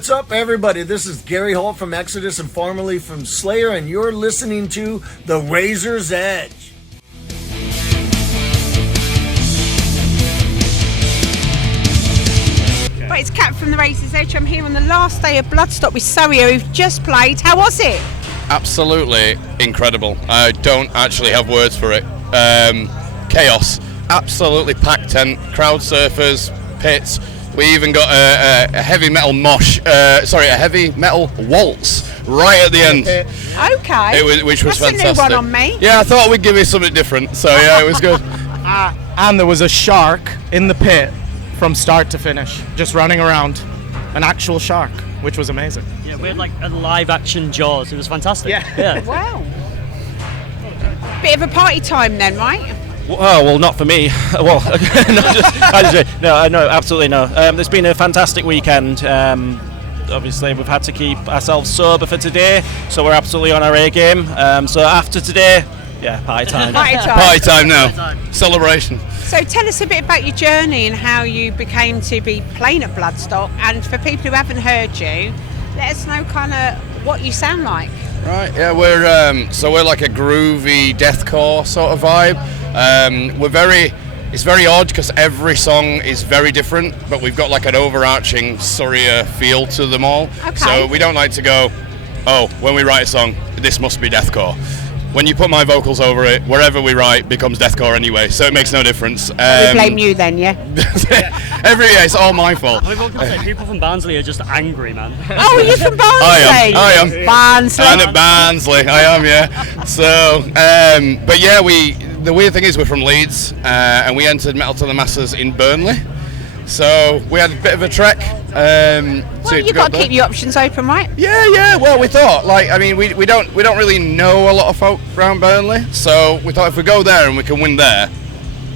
What's up, everybody? This is Gary Holt from Exodus and formerly from Slayer, and you're listening to The Razor's Edge. Right, it's Kat from The Razor's Edge. I'm here on the last day of Bloodstock with Surya, who've just played. How was it? Absolutely incredible. I don't actually have words for it. Chaos. Absolutely packed tent, crowd surfers, pits. We even got a heavy metal a heavy metal waltz right at the end. Okay. Which was That's fantastic. a new one on me. Yeah, I thought we'd give you something different. So yeah, it was good. And there was a shark in the pit from start to finish, just running around. An actual shark, which was amazing. Yeah, we had like a live action Jaws. It was fantastic. Yeah. Wow. Bit of a party time then, right? Oh, well, not for me. Well, no, absolutely no. It's been a fantastic weekend. Obviously, we've had to keep ourselves sober for today, so we're absolutely on our A game. So after today, yeah, party time. Party time now. Celebration. So tell us a bit about your journey and how you became to be playing at Bloodstock. And for people who haven't heard you, let us know kind of what you sound like. Right. Yeah, we're like a groovy deathcore sort of vibe. It's very odd because every song is very different, but we've got like an overarching Surya feel to them all. Okay. So we don't like to go, when we write a song, this must be deathcore. When you put my vocals over it, wherever we write becomes deathcore anyway, so it makes no difference. We blame you then, yeah? It's all my fault. I mean, people from Barnsley are just angry, man. Oh, you're from Barnsley? I am. Barnsley. And at Barnsley, I am, yeah. So, but yeah, the weird thing is we're from Leeds, and we entered Metal to the Masses in Burnley. So we had a bit of a trek. You've got to keep your options open, right? Yeah. Well, we thought, we don't really know a lot of folk around Burnley, so we thought if we go there and we can win there,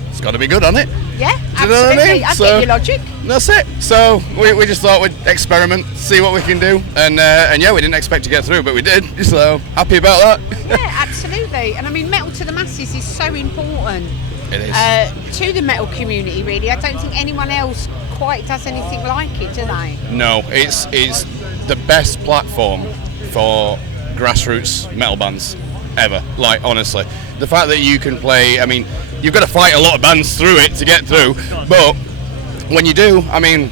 it's got to be good on it. Yeah, Do you know what I mean? I get your logic. That's it. So we just thought we'd experiment, see what we can do, and yeah, we didn't expect to get through, but we did. So happy about that. Yeah, absolutely. And I mean, Metal to the Masses is so important. It is. To the metal community, really. I don't think anyone else quite does anything like it, do they? No, it's the best platform for grassroots metal bands ever. Like, honestly, the fact that you can play, I mean, you've got to fight a lot of bands through it to get through, but when you do, I mean,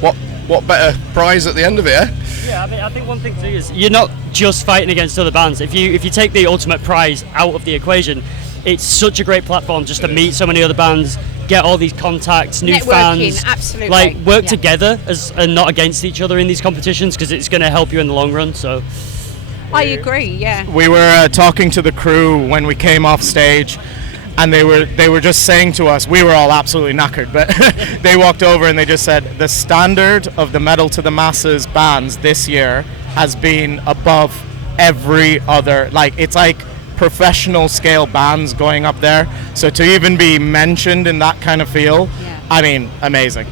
what better prize at the end of it, eh? Yeah, I think one thing too is you're not just fighting against other bands. If you take the ultimate prize out of the equation, it's such a great platform just to meet so many other bands, get all these contacts, new networking, fans, absolutely. like work together and not against each other in these competitions, because it's going to help you in the long run. So I agree. Yeah. We were talking to the crew when we came off stage, and they were just saying to us, we were all absolutely knackered, but they walked over and they just said the standard of the Metal to the Masses bands this year has been above every other. Like, it's like professional scale bands going up there, so to even be mentioned in that kind of feel, I mean, amazing.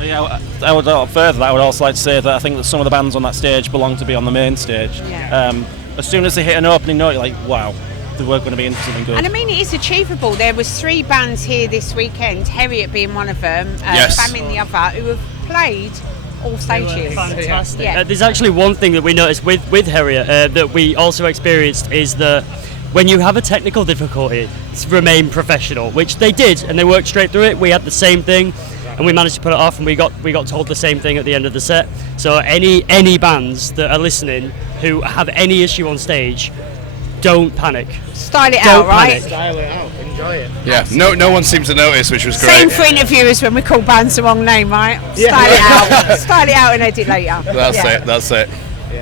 Yeah, I would further that. I would also like to say that I think that some of the bands on that stage belong to be on the main stage. As soon as they hit an opening note, you're like, wow, they were going to be into something good. And I mean, it is achievable. There was 3 bands here this weekend, Harriet being one of them, Yes. Famine the other, who have played all stages. fantastic. Yeah. There's actually one thing that we noticed with Harriet that we also experienced is that when you have a technical difficulty, remain professional, which they did, and they worked straight through it. We had the same thing, and we managed to put it off, and we got told the same thing at the end of the set. So any bands that are listening who have any issue on stage, don't panic. Style it Don't out, right? panic. Style it out, enjoy it. Yeah, no one seemed to notice, which was great. Same for interviewers when we call bands the wrong name, right? Style it out and edit later. That's it.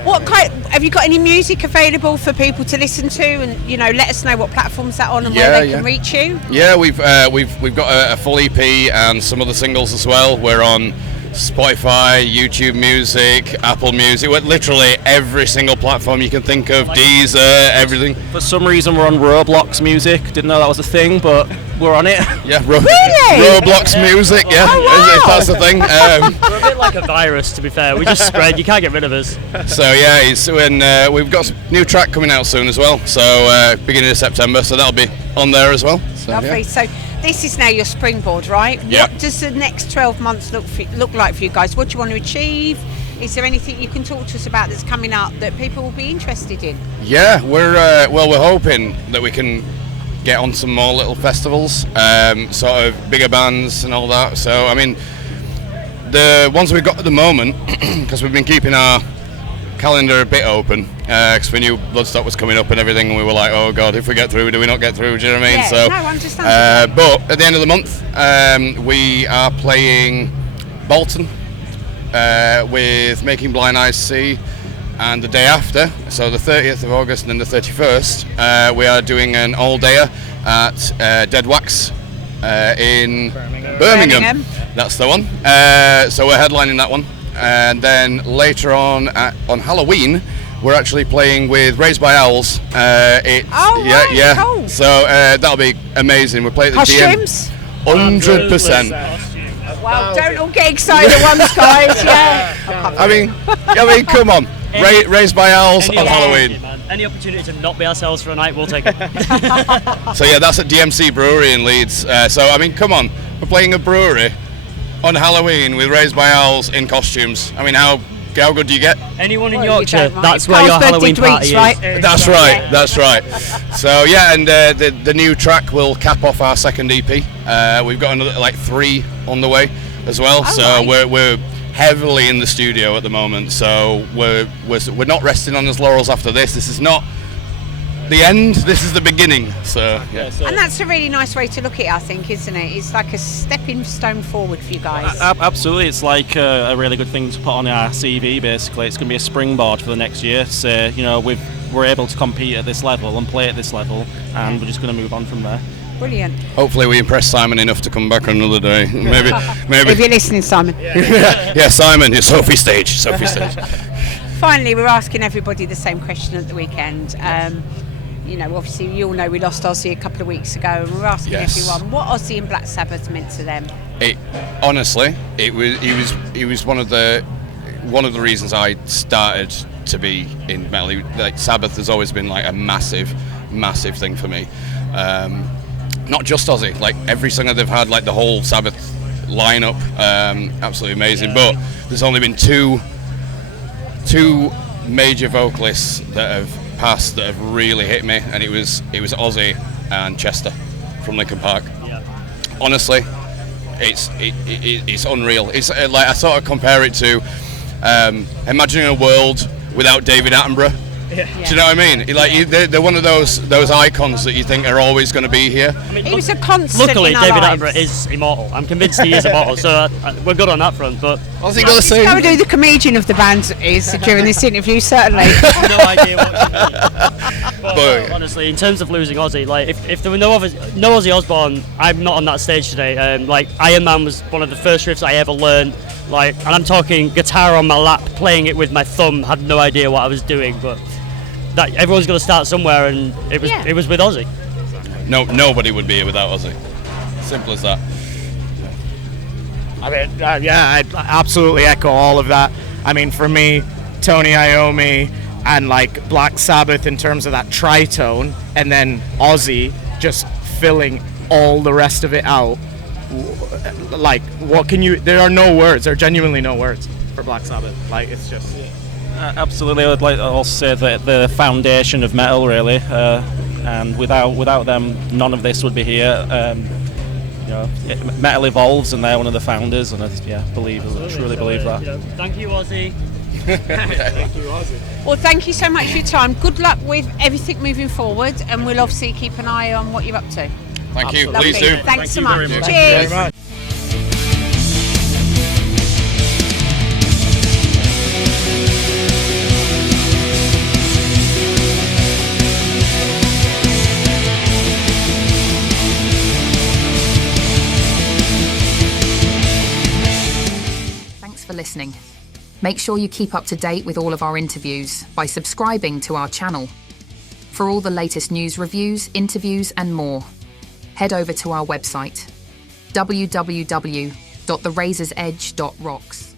What have you got any music available for people to listen to, and let us know what platforms that on and where they can reach you? Yeah, we've got a full EP and some other singles as well. We're on Spotify, YouTube Music, Apple Music, literally every single platform you can think of, Deezer, everything. For some reason we're on Roblox Music, didn't know that was a thing, but we're on it. Yeah, Really? Roblox Music, yeah, if that's the thing. We're a bit like a virus, to be fair. We just spread. You can't get rid of us. So yeah, we've got a new track coming out soon as well, so beginning of September, so that'll be on there as well. So, Lovely. yeah. So this is now your springboard, right? Yeah. What does the next 12 months look like for you guys? What do you want to achieve? Is there anything you can talk to us about that's coming up that people will be interested in? Yeah, we're hoping that we can get on some more little festivals, sort of bigger bands and all that. So I mean, the ones we've got at the moment, because we've been keeping our calendar a bit open, because we knew Bloodstock was coming up and everything, and we were like, oh god, if we get through, do we not get through? Do you know what I mean? Yeah, So, no, I understand. but at the end of the month, we are playing Bolton with Making Blind Eyes See, and the day after, so the 30th of August and then the 31st, we are doing an all-dayer at Dead Wax in Birmingham. That's the one. So we're headlining that one. And then later on Halloween, we're actually playing with Raised by Owls. Cool. So that'll be amazing. We'll play at the Costumes? 100%. Well, don't all get excited at once, guys. Yeah. I mean, come on. Raised by Owls on Halloween. Any opportunity to not be ourselves for a night, we'll take it. So yeah, that's at DMC Brewery in Leeds. So I mean, come on, we're playing a brewery on Halloween with Raised by Owls in costumes. I mean, how good do you get? Anyone in Well, Yorkshire, you don't that's mind. where your Carl's Halloween birthday party drinks, is. right? That's right. So yeah, and the new track will cap off our second EP. We've got another like 3 on the way as well. So right. we're heavily in the studio at the moment. So we're not resting on his laurels after this. This is not the end, this is the beginning. So yeah. And that's a really nice way to look at it, I think, isn't it? It's like a stepping stone forward for you guys. Absolutely, it's like a really good thing to put on our CV. Basically, it's going to be a springboard for the next year. So we're able to compete at this level and play at this level, and we're just going to move on from there. Brilliant. Hopefully we impress Simon enough to come back another day. Maybe. If you're listening, Simon. Yeah, Simon, it's Sophie Stage. Finally, we're asking everybody the same question at the weekend. Obviously, you all know we lost Ozzy a couple of weeks ago, and we're asking everyone what Ozzy and Black Sabbath meant to them. Honestly, he was one of the reasons I started to be in metal. Like Sabbath has always been like a massive thing for me. Not just Ozzy, like every singer they've had, like the whole Sabbath lineup, absolutely amazing. But there's only been two major vocalists that have passed that have really hit me, and it was Ozzy and Chester from Linkin Park. Honestly, it's unreal. It's like I sort of compare it to imagining a world without David Attenborough. Do you know what I mean? Like they're one of those icons that you think are always going to be here. I mean, He was a constant. luckily, in our David lives. Attenborough is immortal. I'm convinced he is immortal, so we're good on that front. But What's he got to Just say? go and do the comedian of the band is during this interview, certainly. no idea what. But honestly, in terms of losing Ozzy, like if there were no Ozzy Osbourne, I'm not on that stage today. Like Iron Man was one of the first riffs I ever learned. Like, and I'm talking guitar on my lap, playing it with my thumb. Had no idea what I was doing, but. That everyone's got to start somewhere, and it was with Ozzy. No, nobody would be here without Ozzy. Simple as that. I mean, I absolutely echo all of that. I mean, for me, Tony Iommi and like Black Sabbath in terms of that tritone, and then Ozzy just filling all the rest of it out. Like, what can you? There are no words. There are genuinely no words for Black Sabbath. Like, it's just. Absolutely, I would like to also say that the foundation of metal, really, and without them, none of this would be here. Metal evolves, and they're one of the founders, and I truly believe that. Thank you, Ozzy. Thank you, Ozzy. Well, thank you so much for your time. Good luck with everything moving forward, and we'll obviously keep an eye on what you're up to. Thank you. Lovely. Please do. Thanks so you much. very much. Cheers. Thank you very much. Thanks for listening. Make sure you keep up to date with all of our interviews by subscribing to our channel. For all the latest news, reviews, interviews and more, head over to our website www.therazorsedge.rocks.